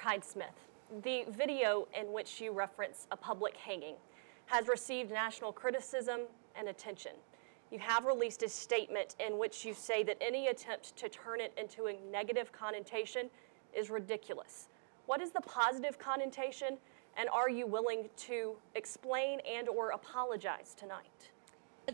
Hyde-Smith, the video in which you reference a public hanging has received national criticism and attention. You have released a statement in which you say that any attempt to turn it into a negative connotation is ridiculous. What is the positive connotation, and are you willing to explain and/or apologize tonight?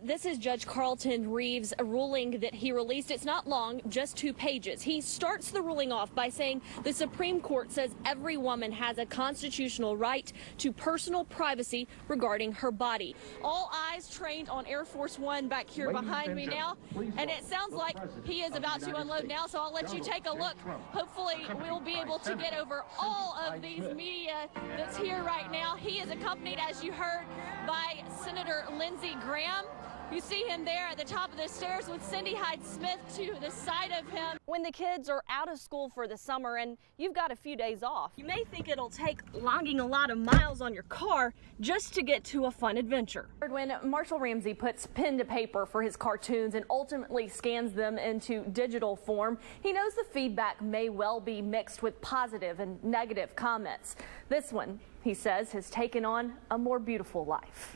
This is Judge Carlton Reeves' ruling that he released. It's not long, just 2 pages. He starts the ruling off by saying the Supreme Court says every woman has a constitutional right to personal privacy regarding her body. All eyes trained on Air Force One back here behind me now, and it sounds like he is about to unload now, so I'll let you take a look. Hopefully we'll be able to get over all of these media that's here right now. He is accompanied, as you heard, by Senator Lindsey Graham. You see him there at the top of the stairs with Cindy Hyde-Smith to the side of him. When the kids are out of school for the summer and you've got a few days off, you may think it'll take logging a lot of miles on your car just to get to a fun adventure. When Marshall Ramsey puts pen to paper for his cartoons and ultimately scans them into digital form, he knows the feedback may well be mixed with positive and negative comments. This one, he says, has taken on a more beautiful life.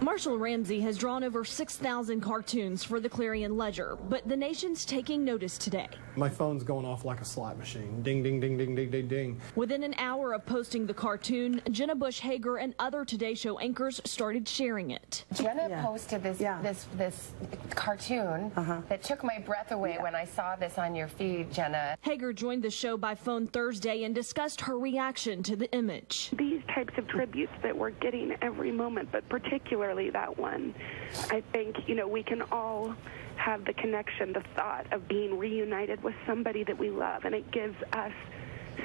Marshall Ramsey has drawn over 6,000 cartoons for the Clarion Ledger, but the nation's taking notice today. My phone's going off like a slot machine. Ding, ding, ding, ding, ding, ding, ding. Within an hour of posting the cartoon, Jenna Bush Hager and other Today Show anchors started sharing it. Jenna posted this cartoon that took my breath away when I saw this on your feed, Jenna. Hager joined the show by phone Thursday and discussed her reaction to the image. These types of tributes that we're getting every moment, but particularly that one, I think, we can all have the connection, the thought of being reunited with somebody that we love, and it gives us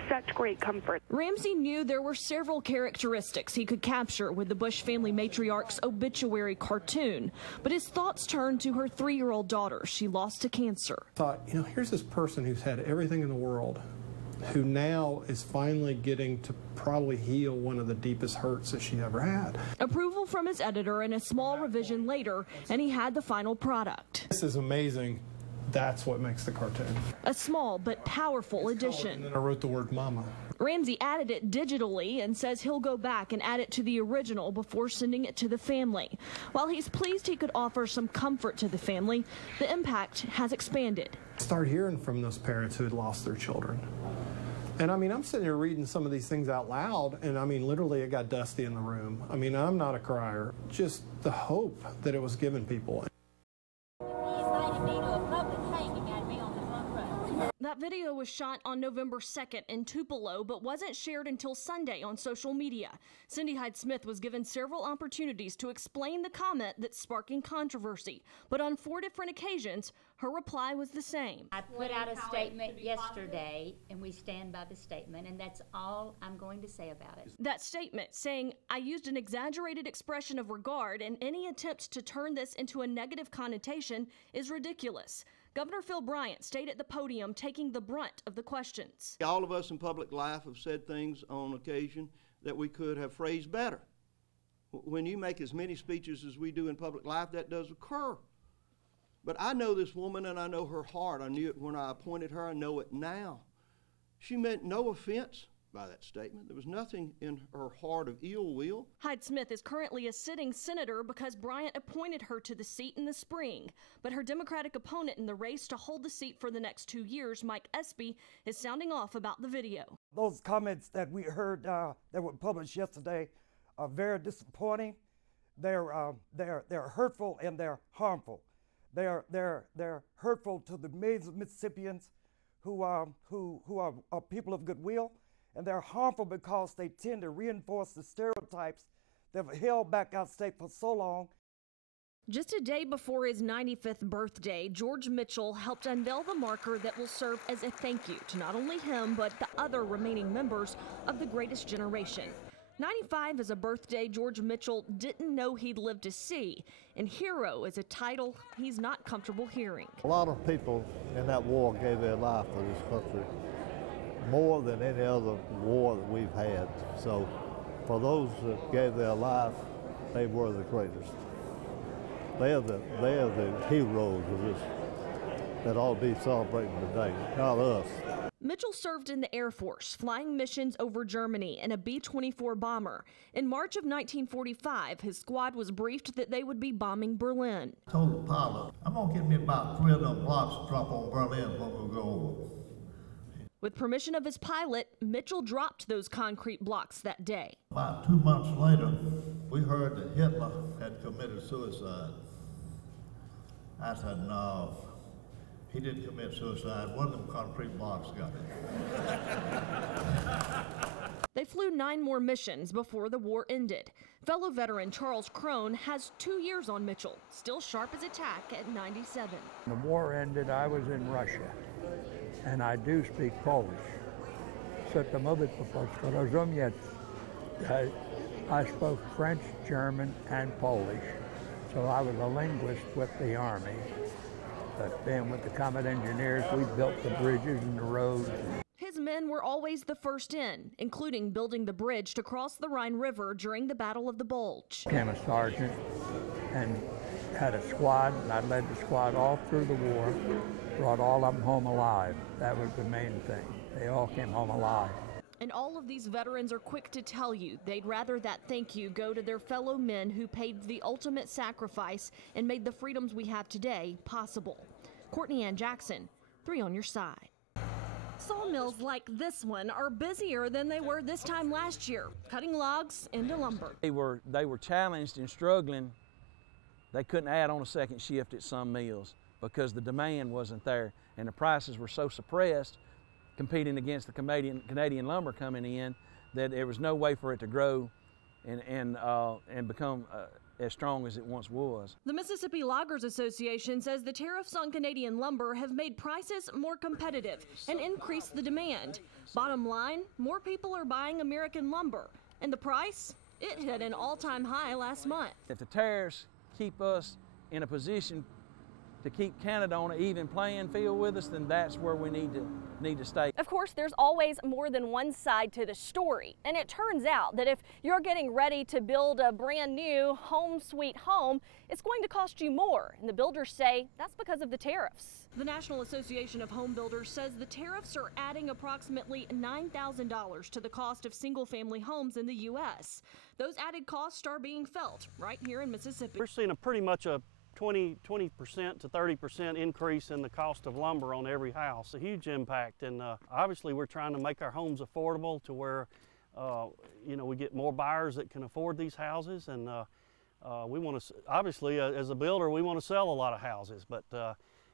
such great comfort. Ramsey knew there were several characteristics he could capture with the Bush family matriarch's obituary cartoon, but his thoughts turned to her 3-year-old daughter she lost to cancer. I thought, here's this person who's had everything in the world, who now is finally getting to probably heal one of the deepest hurts that she ever had. Approval from his editor and a small revision later, and he had the final product. This is amazing. That's what makes the cartoon. A small but powerful addition. And then I wrote the word mama. Ramsey added it digitally and says he'll go back and add it to the original before sending it to the family. While he's pleased he could offer some comfort to the family, the impact has expanded. Start hearing from those parents who had lost their children. And I'm sitting here reading some of these things out loud, and literally it got dusty in the room. I'm not a crier. Just the hope that it was giving people. That video was shot on November 2nd in Tupelo, but wasn't shared until Sunday on social media. Cindy Hyde-Smith was given several opportunities to explain the comment that's sparking controversy, but on 4 different occasions, her reply was the same. I put out a statement yesterday, and we stand by the statement, and that's all I'm going to say about it. That statement saying, I used an exaggerated expression of regard, and any attempt to turn this into a negative connotation is ridiculous. Governor Phil Bryant stayed at the podium taking the brunt of the questions. All of us in public life have said things on occasion that we could have phrased better. When you make as many speeches as we do in public life, that does occur. But I know this woman and I know her heart. I knew it when I appointed her. I know it now. She meant no offense by that statement. There was nothing in her heart of ill will. Hyde-Smith is currently a sitting senator because Bryant appointed her to the seat in the spring. But her Democratic opponent in the race to hold the seat for the next 2 years, Mike Espy, is sounding off about the video. Those comments that we heard that were published yesterday are very disappointing. They're hurtful and they're harmful. They're hurtful to the millions of Mississippians who are people of goodwill. And they're harmful because they tend to reinforce the stereotypes that have held back our state for so long. Just a day before his 95th birthday, George Mitchell helped unveil the marker that will serve as a thank you to not only him, but the other remaining members of the greatest generation. 95 is a birthday George Mitchell didn't know he'd live to see, and hero is a title he's not comfortable hearing. A lot of people in that war gave their life for this country, more than any other war that we've had. So for those that gave their life, they were the greatest. They are the heroes of this that ought to be celebrating today, not us. Mitchell served in the Air Force, flying missions over Germany in a B-24 bomber. In March of 1945, his squad was briefed that they would be bombing Berlin. I told the pilot, I'm going to get me about 3 of them blocks to drop on Berlin when we go over. With permission of his pilot, Mitchell dropped those concrete blocks that day. About 2 months later, we heard that Hitler had committed suicide. I said, no, he didn't commit suicide. One of them concrete blocks got it. They flew 9 more missions before the war ended. Fellow veteran Charles Crone has 2 years on Mitchell, still sharp as a tack at 97. When the war ended, I was in Russia, and I do speak Polish. So to mówić po polsku, rozumieć. I spoke French, German, and Polish, so I was a linguist with the Army. But then with the Combat Engineers, we built the bridges and the roads. His men were always the first in, including building the bridge to cross the Rhine River during the Battle of the Bulge. Became a sergeant and had a squad, and I led the squad all through the war, brought all of them home alive. That was the main thing. They all came home alive. And all of these veterans are quick to tell you they'd rather that thank you go to their fellow men who paid the ultimate sacrifice and made the freedoms we have today possible. Courtney Ann Jackson, 3 on your side. Sawmills like this one are busier than they were this time last year, cutting logs into lumber. They were challenged and struggling. They couldn't add on a second shift at some mills because the demand wasn't there and the prices were so suppressed, competing against the Canadian lumber coming in, that there was no way for it to grow and become as strong as it once was. The Mississippi Loggers Association says the tariffs on Canadian lumber have made prices more competitive and increased the demand. Bottom line, more people are buying American lumber, and the price, it hit an all-time high last month. If the tariffs keep us in a position to keep Canada on an even playing field with us, then that's where we need to stay. Of course, there's always more than one side to the story, and it turns out that if you're getting ready to build a brand new home sweet home, it's going to cost you more, and the builders say that's because of the tariffs. The National Association of Home Builders says the tariffs are adding approximately $9,000 to the cost of single-family homes in the U.S. Those added costs are being felt right here in Mississippi. We're seeing pretty much a 20% to 30% increase in the cost of lumber on every house, a huge impact. And obviously we're trying to make our homes affordable to where we get more buyers that can afford these houses. And we want to, obviously as a builder, we want to sell a lot of houses, but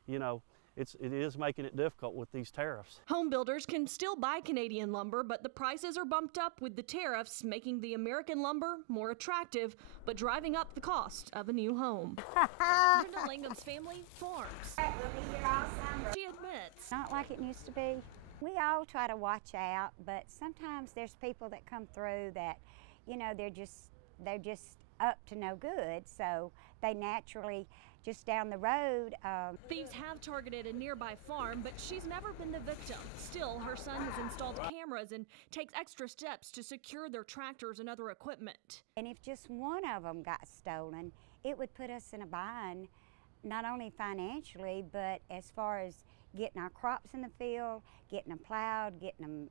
it is making it difficult with these tariffs. Home builders can still buy Canadian lumber, but the prices are bumped up with the tariffs, making the American lumber more attractive, but driving up the cost of a new home. Brenda Langham's family farms. She admits. Not like it used to be. We all try to watch out, but sometimes there's people that come through that, they're just up to no good, so they naturally just down the road. Thieves have targeted a nearby farm, but she's never been the victim. Still, her son has installed cameras and takes extra steps to secure their tractors and other equipment. And if just one of them got stolen, it would put us in a bind, not only financially, but as far as getting our crops in the field, getting them plowed, getting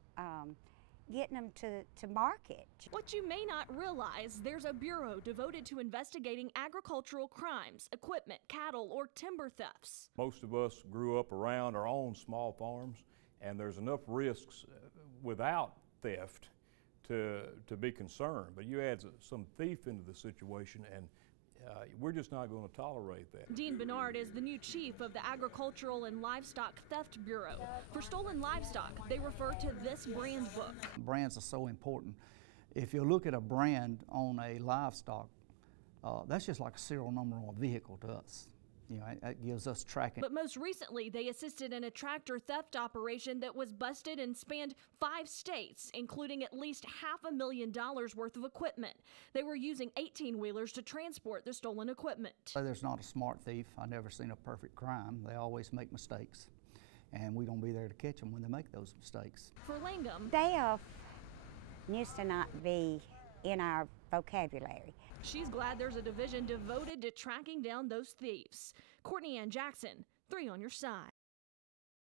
them to market. What you may not realize, there's a bureau devoted to investigating agricultural crimes, equipment, cattle, or timber thefts. Most of us grew up around our own small farms, and there's enough risks without theft to be concerned. But you add some thief into the situation, and we're just not going to tolerate that. Dean Bernard is the new chief of the Agricultural and Livestock Theft Bureau. For stolen livestock, they refer to this brand book. Brands are so important. If you look at a brand on a livestock, that's just like a serial number on a vehicle to us. It gives us tracking. But most recently, they assisted in a tractor theft operation that was busted and spanned 5 states, including at least $500,000 worth of equipment. They were using 18-wheelers to transport the stolen equipment. There's not a smart thief. I've never seen a perfect crime. They always make mistakes, and we're going to be there to catch them when they make those mistakes. For Langham, theft used to not be in our vocabulary. She's glad there's a division devoted to tracking down those thieves. Courtney Ann Jackson, 3 on your side.